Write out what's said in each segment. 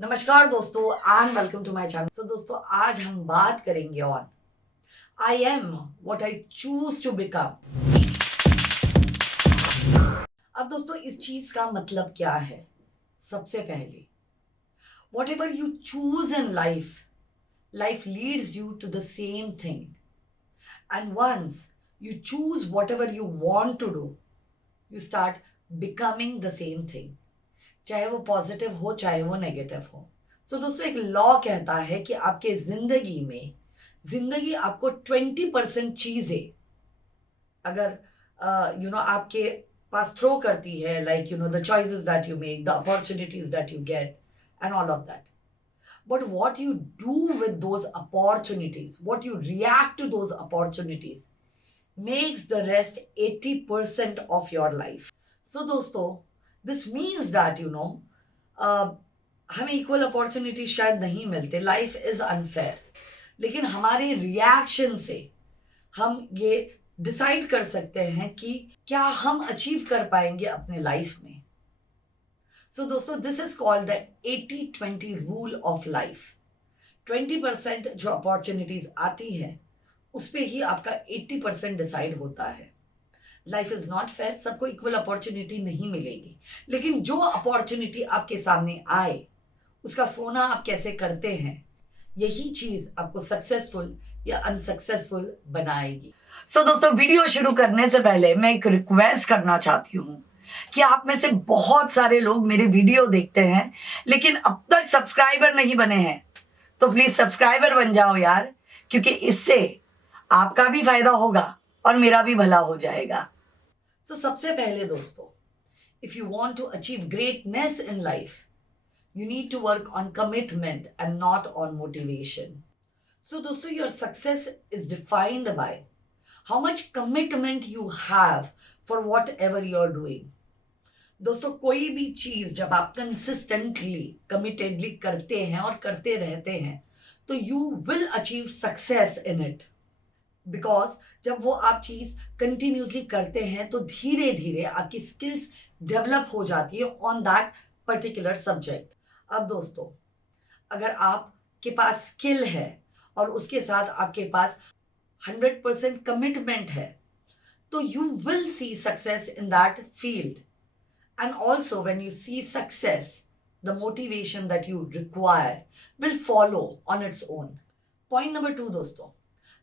नमस्कार दोस्तों and welcome to my channel. दोस्तों आज हम बात करेंगे on I am what I choose to become. अब दोस्तों इस चीज का मतलब क्या है? सबसे पहले whatever you choose in life, life leads you to the same thing and once you choose whatever you want to do, you start becoming the same thing, चाहे वो पॉजिटिव हो चाहे वो नेगेटिव हो। दोस्तों एक लॉ कहता है कि आपके जिंदगी आपको 20% चीजें अगर आपके पास थ्रो करती है, like the choices that you make, the opportunities that you get and all of that, but what you do with those opportunities, what you react to those opportunities makes the rest 80% of your life. दोस्तों this means that हमें equal opportunity शायद नहीं मिलते, life is unfair, लेकिन हमारे reaction से हम ये डिसाइड कर सकते हैं कि क्या हम अचीव कर पाएंगे अपने लाइफ में। दोस्तों this is called the 80-20 rule of life. 20% जो अपॉर्चुनिटीज आती है उस पे ही आपका 80% डिसाइड होता है। लाइफ इज नॉट फेयर, सबको इक्वल अपॉर्चुनिटी नहीं मिलेगी, लेकिन जो अपॉर्चुनिटी आपके सामने आए उसका सोना आप कैसे करते हैं, यही चीज आपको सक्सेसफुल या अनसक्सेसफुल बनाएगी। दोस्तों वीडियो शुरू करने से पहले मैं एक रिक्वेस्ट करना चाहती हूँ कि आप में से बहुत सारे लोग मेरे वीडियो देखते हैं लेकिन अब तक सब्सक्राइबर नहीं बने हैं, तो प्लीज सब्सक्राइबर बन जाओ यार, क्योंकि इससे आपका भी फायदा होगा और मेरा भी भला हो जाएगा। सबसे पहले दोस्तों, if you want to achieve greatness in life, you need to work on commitment and not on motivation. दोस्तों your success is defined by how much commitment you have for whatever you're doing. दोस्तों कोई भी चीज जब आप consistently, committedly करते हैं और करते रहते हैं तो you will achieve success in it. Because जब वो आप चीज कंटिन्यूसली करते हैं तो धीरे धीरे आपकी स्किल्स डेवलप हो जाती है ऑन दैट पर्टिकुलर सब्जेक्ट। अब दोस्तों अगर आपके पास स्किल है और उसके साथ आपके पास 100% कमिटमेंट है तो you will see success in that field, and also when you see success the motivation that you require will follow on its own. Point number 2 दोस्तों,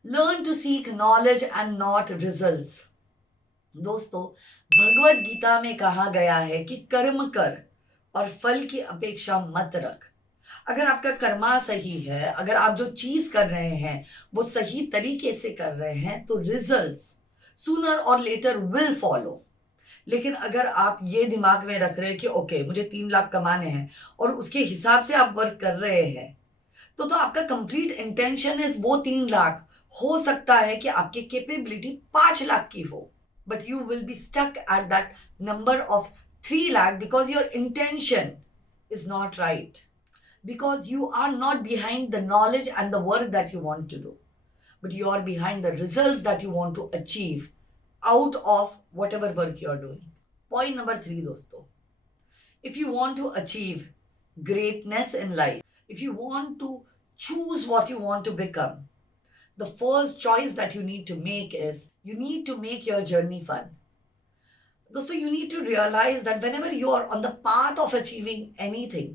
learn to seek knowledge and not results. दोस्तों भगवत गीता में कहा गया है कि कर्म कर और फल की अपेक्षा मत रख। अगर आपका कर्मा सही है, अगर आप जो चीज कर रहे हैं वो सही तरीके से कर रहे हैं तो रिजल्ट्स सूनर और लेटर विल फॉलो। लेकिन अगर आप ये दिमाग में रख रहे हैं कि ओके मुझे 3 लाख कमाने हैं और उसके हिसाब से आप वर्क कर रहे हैं तो आपका कंप्लीट इंटेंशन इज वो 3 लाख, हो सकता है कि आपकी कैपेबिलिटी 5 लाख की हो, but you will be stuck at that number of 3 lakh because your intention is not right, because you are not behind the knowledge and the work that you want to do, but you are behind the results that you want to achieve out of whatever work you are doing. Point number 3 दोस्तों, if you want to achieve greatness in life, if you want to choose what you want to become, the first choice that you need to make is you need to make your journey fun. दोस्तों you need to realize that whenever you are on the path of achieving anything,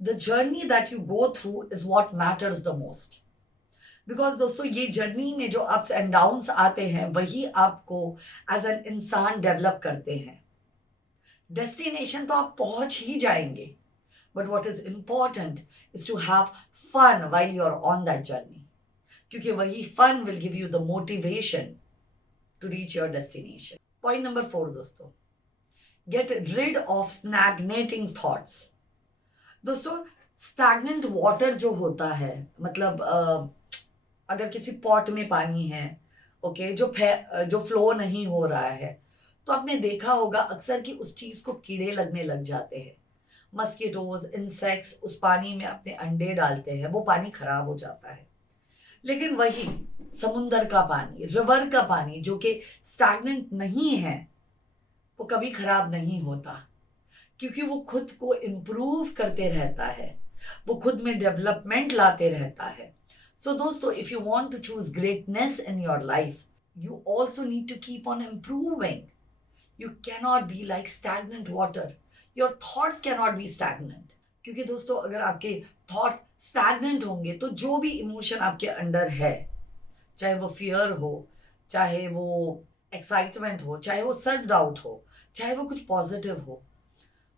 the journey that you go through is what matters the most. Because दोस्तों ये journey में जो ups and downs आते हैं वही आपको as an इंसान develop करते हैं। डेस्टिनेशन तो आप पहुंच ही जाएंगे, but what is important is to have fun while you are on that journey, क्योंकि वही fun will give you the motivation to reach your destination. Point number 4 दोस्तों, get rid of stagnating thoughts. दोस्तों stagnant water जो होता है, मतलब अगर किसी पॉट में पानी है, ओके, जो फ्लो नहीं हो रहा है, तो आपने देखा होगा अक्सर कि उस चीज को कीड़े लगने लग जाते हैं। मस्किटोज, इंसेक्ट्स उस पानी में अपने अंडे डालते हैं, वो पानी खराब हो जाता है। लेकिन वही समुंदर का पानी, रिवर का पानी जो कि स्टैग्नेंट नहीं है, वो कभी खराब नहीं होता, क्योंकि वो खुद को इम्प्रूव करते रहता है। वो खुद में डेवलपमेंट लाते रहता है. सो दोस्तों, if you want to choose greatness in your life, you also need to keep on improving. You cannot be like stagnant water. Your thoughts cannot be stagnant. क्योंकि दोस्तों, अगर आपके थॉट्स स्टैगनेंट होंगे तो जो भी इमोशन आपके अंदर है, चाहे वो फियर हो, चाहे वो एक्साइटमेंट हो, चाहे वो सेल्फ डाउट हो, चाहे वो कुछ पॉजिटिव हो,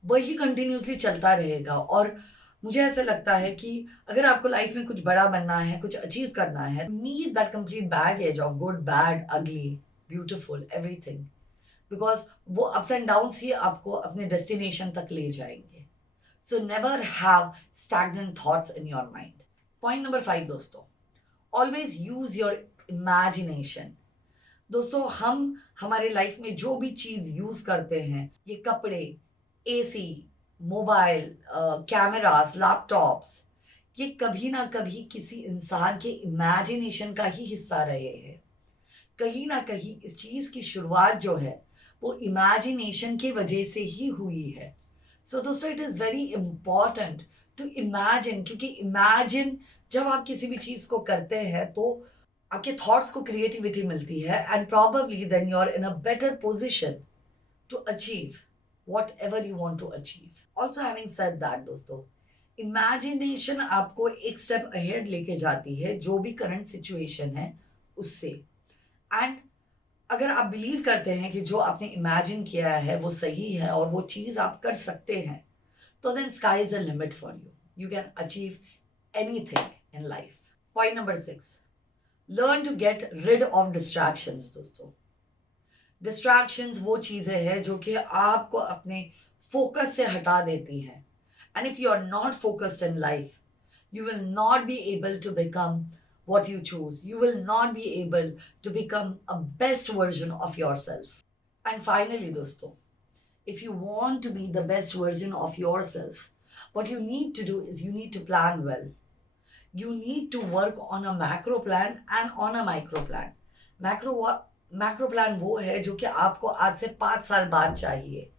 वही कंटिन्यूसली चलता रहेगा. और मुझे ऐसा लगता है कि अगर आपको लाइफ में कुछ बड़ा बनना है, कुछ अचीव करना है, need that complete baggage of good, bad, अगली, ब्यूटिफुल, एवरीथिंग. बिकॉज वो अप्स एंड डाउन्स ही आपको अपने डेस्टिनेशन तक ले जाएंगे. So never have stagnant thoughts in your mind. Point number 5 दोस्तों, ऑलवेज यूज योर इमेजिनेशन. दोस्तों, हम हमारे लाइफ में जो भी चीज यूज करते हैं, ये कपड़े, एसी, मोबाइल, कैमरास, लैपटॉप्स, ये कभी ना कभी किसी इंसान के इमेजिनेशन का ही हिस्सा रहे हैं. कहीं ना कहीं इस चीज की शुरुआत जो है वो इमेजिनेशन की वजह से ही हुई है. सो दोस्तों, it is very important to imagine, क्योंकि इमेजिन जब आप किसी भी चीज को करते हैं तो आपके थॉट्स को क्रिएटिविटी मिलती है, and probably then you are in a better position to achieve whatever you want to achieve. Also, having said that दोस्तों, इमेजिनेशन आपको एक स्टेप अहेड लेके जाती है जो भी करंट सिचुएशन है उससे. एंड अगर आप बिलीव करते हैं कि जो आपने इमेजिन किया है वो सही है और वो चीज़ आप कर सकते हैं, तो then sky is a limit for you. You can achieve anything in life. Point number 6, learn to get rid of distractions. दोस्तों, डिस्ट्रैक्शंस वो चीज़ें हैं जो कि आपको अपने फोकस से हटा देती हैं. And if you are not focused in life, you will not be able to become what you choose. You will not be able to become a best version of yourself. And finally, dosto, if you want to be the best version of yourself, what you need to do is you need to plan well. You need to work on a macro plan and on a micro plan. Macro plan वो है जो कि आपको आज से 5 साल बाद चाहिए,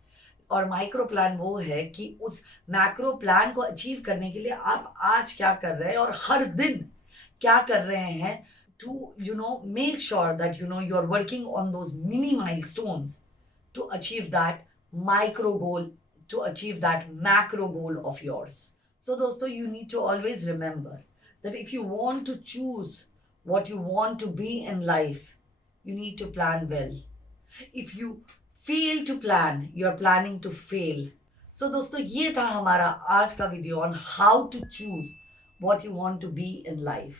और माइक्रो प्लान वो है कि उस मैक्रो प्लान को अचीव करने के लिए आप आज क्या कर रहे हैं और हर दिन क्या कर रहे हैं to make sure that you are working on those mini milestones to achieve that micro goal, to achieve that macro goal of yours. So dosto, you need to always remember that if you want to choose what you want to be in life, you need to plan well. If you fail to plan, you are planning to fail. So दोस्तों, ये था हमारा आज का video on how to choose what you want to be in life.